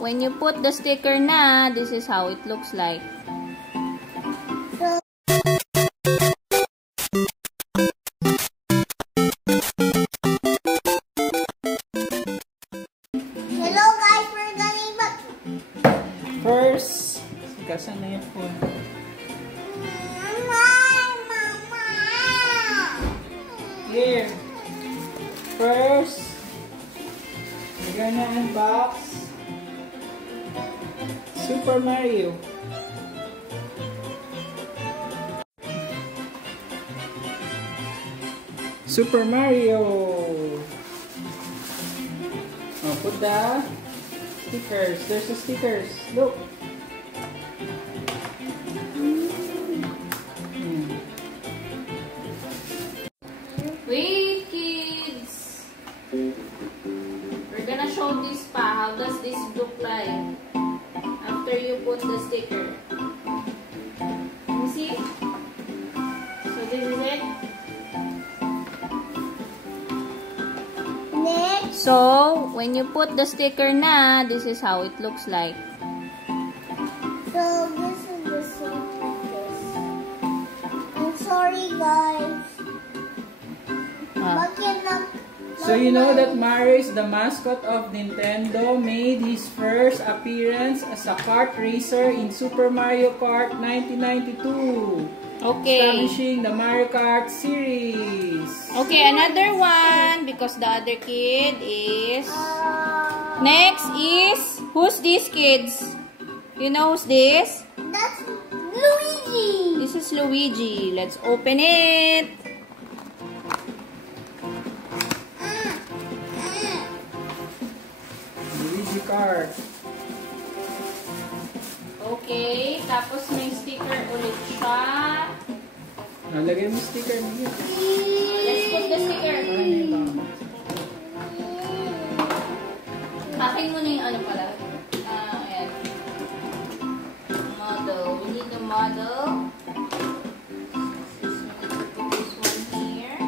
when you put the sticker na, this is how it looks like. Hello guys, we're gonna back. First, kasan na yung phone? Mama. Here. First, we're gonna unbox Super Mario. Super Mario. Oh, put the stickers. There's the stickers. Look. Wait, kids! We're gonna show this pa. How does this look like after you put the sticker? Can you see? So this is it. Next. So, when you put the sticker na, this is how it looks like. So this is the same like this. I'm sorry guys. Bakit lang? So you know that Mario is the mascot of Nintendo, made his first appearance as a kart racer in Super Mario Kart 1992. Okay. Establishing the Mario Kart series. Okay, another one because the other kid is... Next is... Who's this, kids? You know who's this? That's Luigi. This is Luigi. Let's open it. Luigi Kart. Okay, tapos may sticker ulit siya. Nalagay mo sticker niya. Let's put the sticker. Akin mo na yung ano pala. Ayan. Model. We need the model. This one here.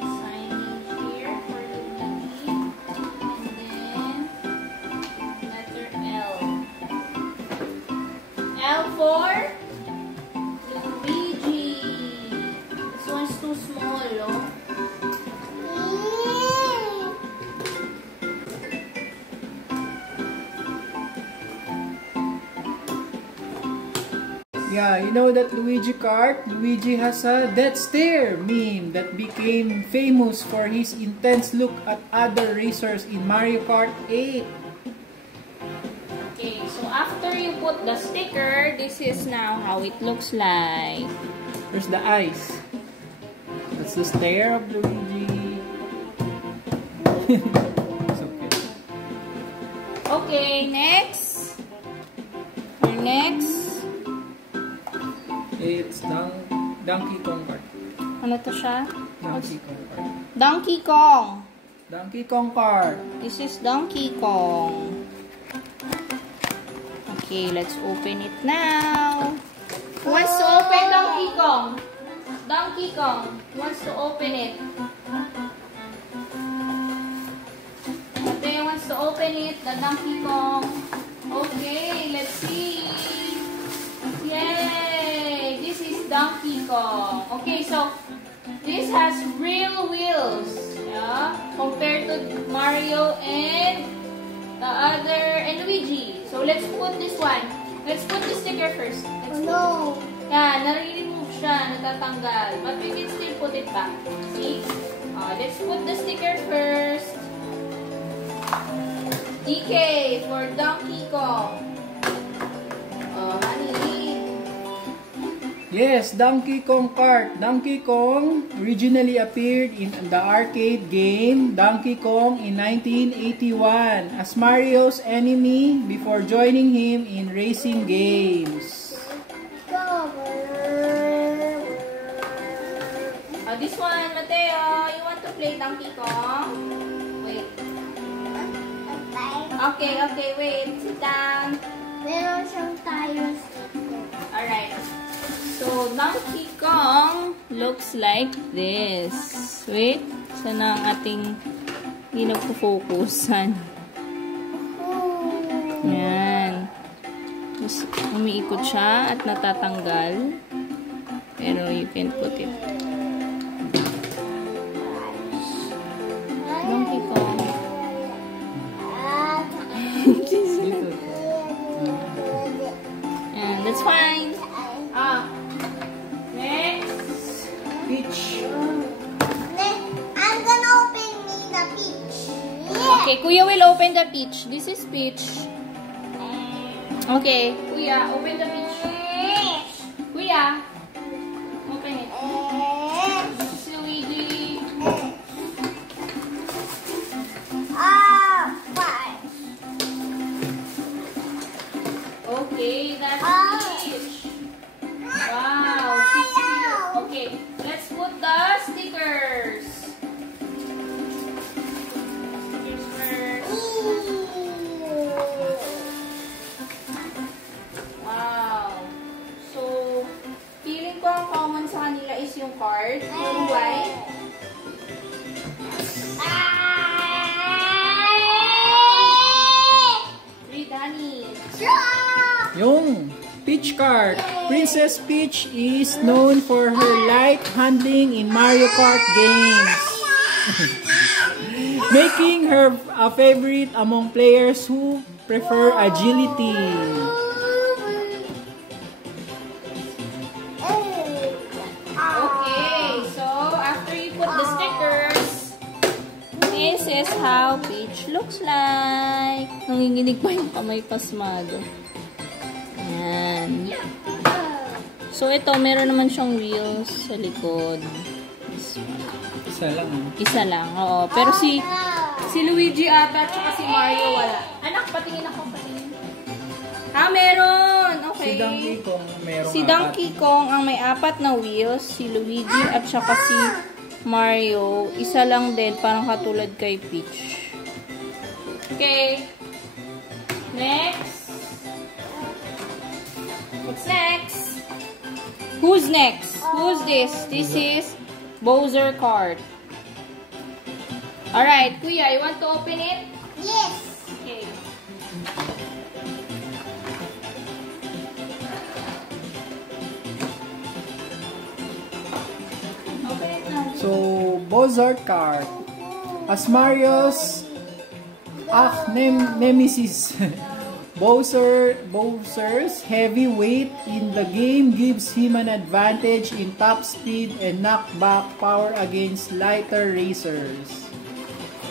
Signage here for Luigi. And then letter L. L for Luigi. This one's too small, oh. Yeah, you know that Luigi Kart, Luigi has a "Death Stare" meme that became famous for his intense look at other racers in Mario Kart 8. Okay, so after you put the sticker, this is now how it looks like. There's the eyes. That's the stare of Luigi. It's okay. Okay, next. Your next. It's Donkey Kong Kart. Ano to siya? Donkey Kong Kart. Donkey Kong. Donkey Kong Kart. This is Donkey Kong. Okay, let's open it now. Who wants to open Donkey Kong? Donkey Kong wants to open it. Ate wants to open it, the Donkey Kong. Okay, let's see. Yay! This is Donkey Kong. Okay, so this has real wheels, yeah, compared to Mario and the other and Luigi. So let's put this one. Let's put the sticker first. Let's No. Yeah, nare-remove siya, natatanggal. But we can still put it back. See? Let's put the sticker first. DK for Donkey Kong. Honey. Yes, Donkey Kong Kart. Donkey Kong originally appeared in the arcade game Donkey Kong in 1981 as Mario's enemy before joining him in racing games. This one, Mateo, you want to play Donkey Kong? Wait. Okay, wait. Sit down. Meron siyang tires. Alright. So, Donkey Kong looks like this. Wait. Sana ang ating hindi nagpo-focusan. Yan. Tapos, umiikot siya at natatanggal. Pero you can put it. Donkey Kong. And that's fine. Next. Peach. I'm gonna open me the peach. Yeah. Okay, Kuya will open the peach. This is peach. Okay, Kuya, open the peach. Kuya, open it. This is Luigi. Fine. Okay, that's peach. Wow, she's cute. Okay, let's put the stickers. Stickers first. Wow. So, feeling ko ang common sa kanila is yung card. Yung white. Read, Danny. Yung Peach card. Princess Peach is known for her light handling in Mario Kart games. Making her a favorite among players who prefer agility. Okay, so after you put the stickers, this is how Peach looks like. Nanginginig pa yung kamay pasmado. Ayan. So ito, meron naman siyang wheels sa likod. Isa lang. Isa lang, oo. Pero si Luigi ata at si Mario wala. Anak, patingin ako, patingin. Meron! Okay. Si Donkey Kong meron. Si Donkey Kong ang may 4 na wheels, si Luigi at saka si Mario, isa lang din, parang katulad kay Peach. Okay. Next. What's next? Who's next? Who's this? This is Bowser card. Alright, Kuya, you want to open it? Yes. Okay. So, Bowser card. As Mario's nemesis. Bowser's heavy weight in the game gives him an advantage in top speed and knockback power against lighter racers.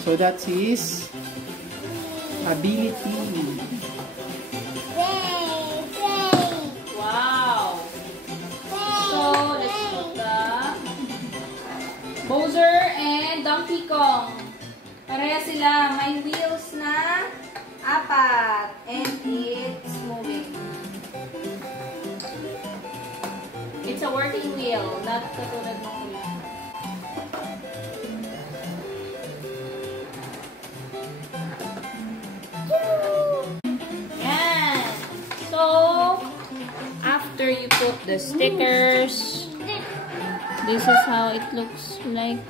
So that's his ability. Wow. So, let's put the Bowser and Donkey Kong. Pareha sila. May wheels na 4. And it's moving. It's a working wheel. Not katulad ng wheel. Yan. So, after you put the stickers, this is how it looks like.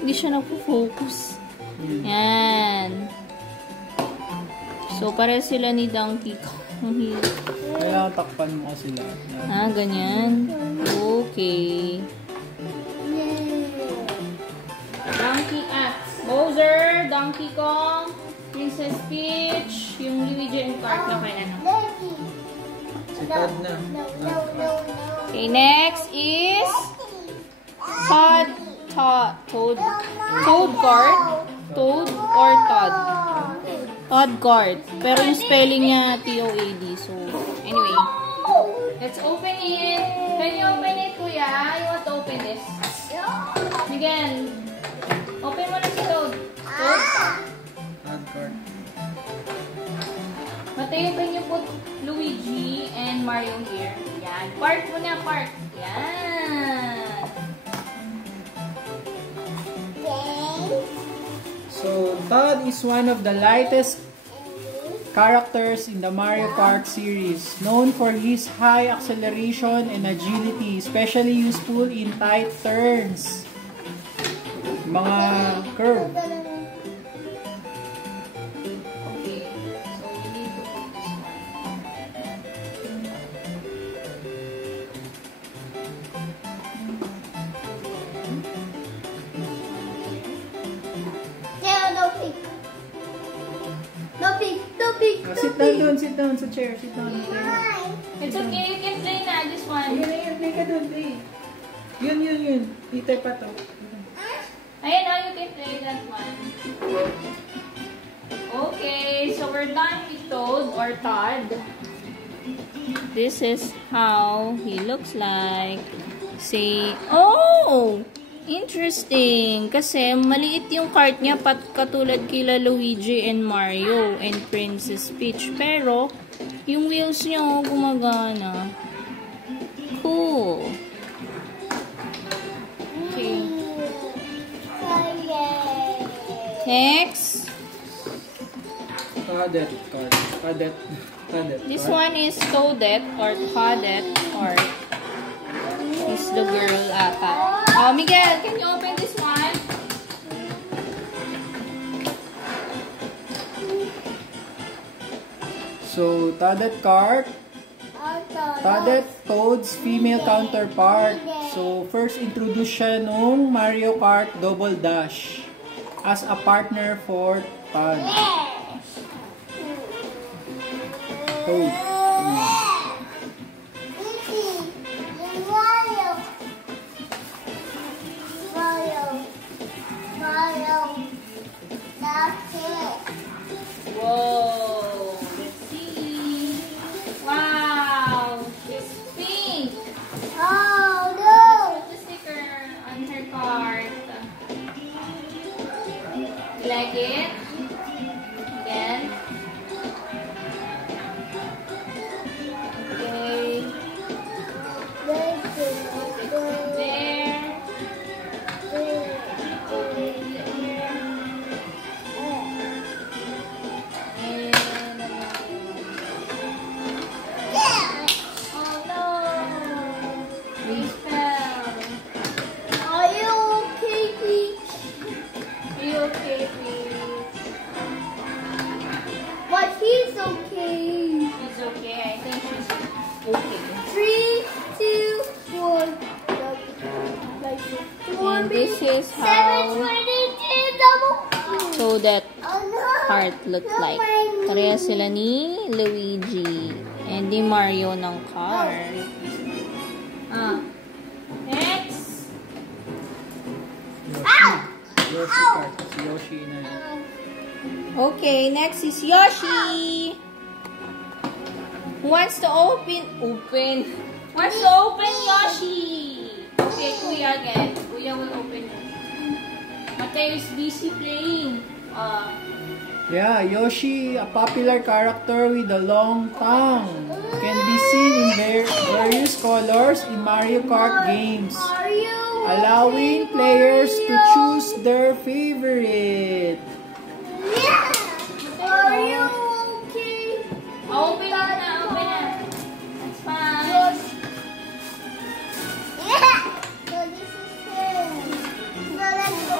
Hindi siya nagpo-focus. Yan. So, pare sila ni Donkey Kong. Kailangan takpan mo sila. Ganyan. Okay. Bowser, Donkey Kong, Princess Peach, yung Luigi and card na kay ano. Si Todd na. Okay, next is Toad card. Toad or Todd? Todd card. Pero yung spelling niya T-O-A-D. So, anyway. Let's open it. Can you open it, Kuya? You want to open this? Again. Open mo na si Toad. Toad? Todd card. Matayo, can you put Luigi and Mario here? Yan. Part mo na, part. Yan. So, Todd is one of the lightest characters in the Mario Kart series, known for his high acceleration and agility, especially useful in tight turns. Mga curve. Okay. So you need to put this one. Yeah, no pig. No pig. No pig. Sit down dun, sit down sa chair, sit down. Mine. It's okay, you can play na this one. Ayun, play ka dun, play. Yun. Peter pa to. Ayan, now you can play that one. Okay, so we're done with Toad or Todd. This is how he looks like. Say, oh! Interesting. Kasi maliit yung cart niya katulad kila Luigi and Mario and Princess Peach. Pero, yung wheels niya gumagana. Cool. Okay. Next. Toadette card. Toadette. This one is Toadette or Toadette or is the girl ata. Oh, Miguel, can you open this one? So, Toadette card. Toadette, Toad's female counterpart. So, first introduce siya nung Mario Kart Double Dash as a partner for Toad. Toad. Whoa, let's see. Wow, she's pink. Oh Let's no! put the sticker on her card. You like it? Again? Okay. There. And oh no! We fell. Are you okay, Peach? Are you okay, please? But he's okay. She's okay. I think she's okay. 3, 2, 1. And this is how 722 double. Toadette Oh no! heart looks like. Pareha sila ni Luigi and ni Mario ng car. Next. Ow! Yoshi card. Si Yoshi na yun. Okay, next is Yoshi. Who wants to open? Wants to open Yoshi? Okay, Kuya again. Kuya will open it. Mateo is busy playing. Yeah, Yoshi, a popular character with a long tongue, can be seen in various colors in Mario Kart games, Are you allowing okay, players to Mario? choose their favorite. Yeah! Are you okay? Open it na, open na. That's fine. Yeah! So this is him. So let's go.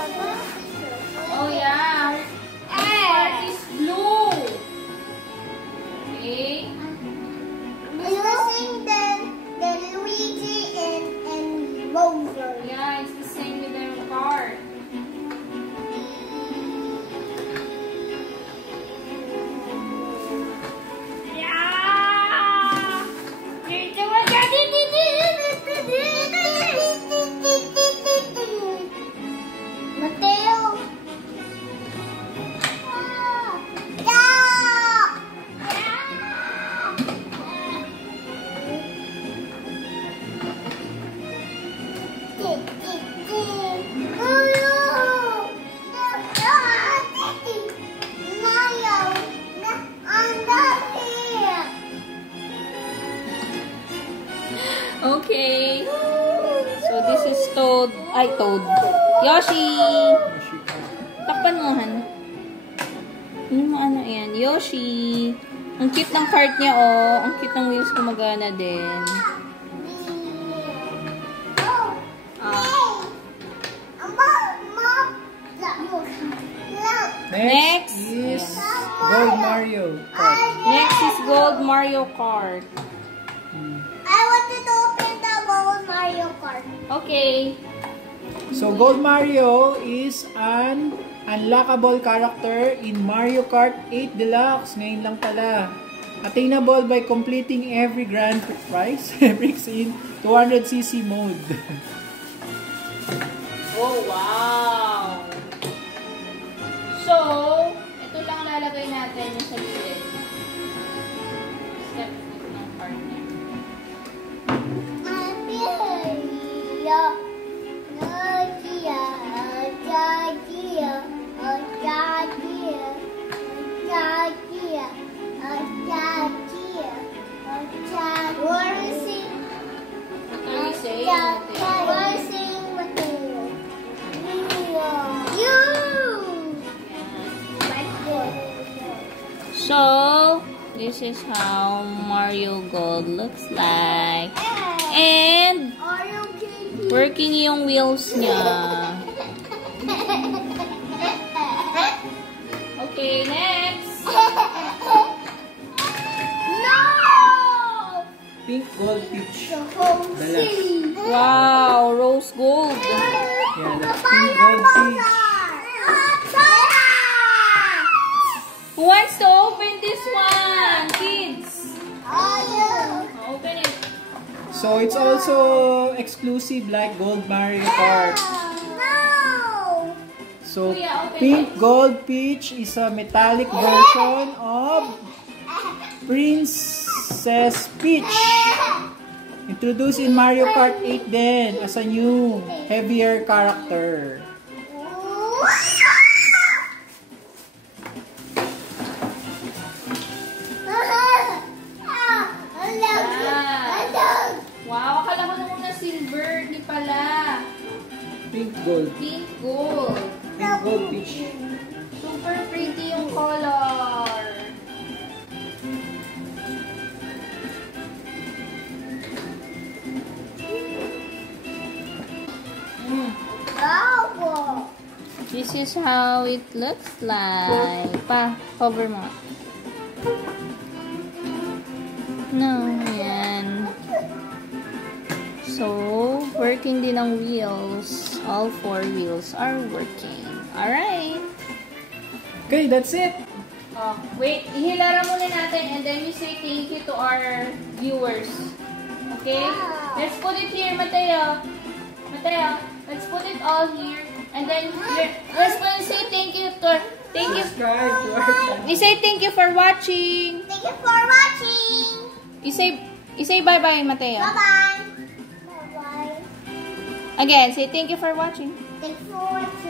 Oh yeah, part is blue. Okay. Using the Luigi and Bowser. Yeah, it's the same with their part. Yeah! You're doing Mateo. Okay. So this is Toad. Ay, Toad. Yoshi! Yoshi card. Takpan mo, Han. Yung ano yan. Yoshi. Ang cute ng cart niya, oh. Ang cute ng wheels gumagana din. Ah. Next. is Gold Mario Kart. Next is Gold Mario Kart. I wanted to open the Gold Mario Kart. Okay. So Gold Mario is an unlockable character in Mario Kart 8 Deluxe. Ngayon lang pala. Attainable by completing every grand prize in 200cc mode. Oh, wow! So, ito lang lalagay natin yung sa gilid. Step foot ng partner. So, this is how Mario Gold looks like. And, working yung wheels niya. Okay, next. No! Pink Gold Peach. The Dalas. Wow, rose gold. Yeah, that's Pink Gold Peach. Who wants to open this one? Kids. Open it. So it's also exclusive like Gold Mario Kart. No! So Kuya, open Pink it. Gold Peach is a metallic version of Princess Peach. Introduced in Mario Kart 8 then as a new, heavier character. Wow, akala ko naman na silver. Di pala. Pink Gold. Pink gold. Pink Gold Peach. Super pretty yung color. This is how it looks like. Pa, cover mo. No, yan. So, working din ang wheels. All 4 wheels are working. Alright. Okay, that's it. Oh, wait, ihilara muna natin and then we say thank you to our viewers. Okay? Let's put it here, Mateo. Mateo, let's put it all here. And then, let's say thank you to, thank you. Subscribe to our channel. You say thank you for watching. Thank you for watching. You say bye-bye, Mateo. Bye-bye. Bye-bye. Again, say thank you for watching. Thanks for watching.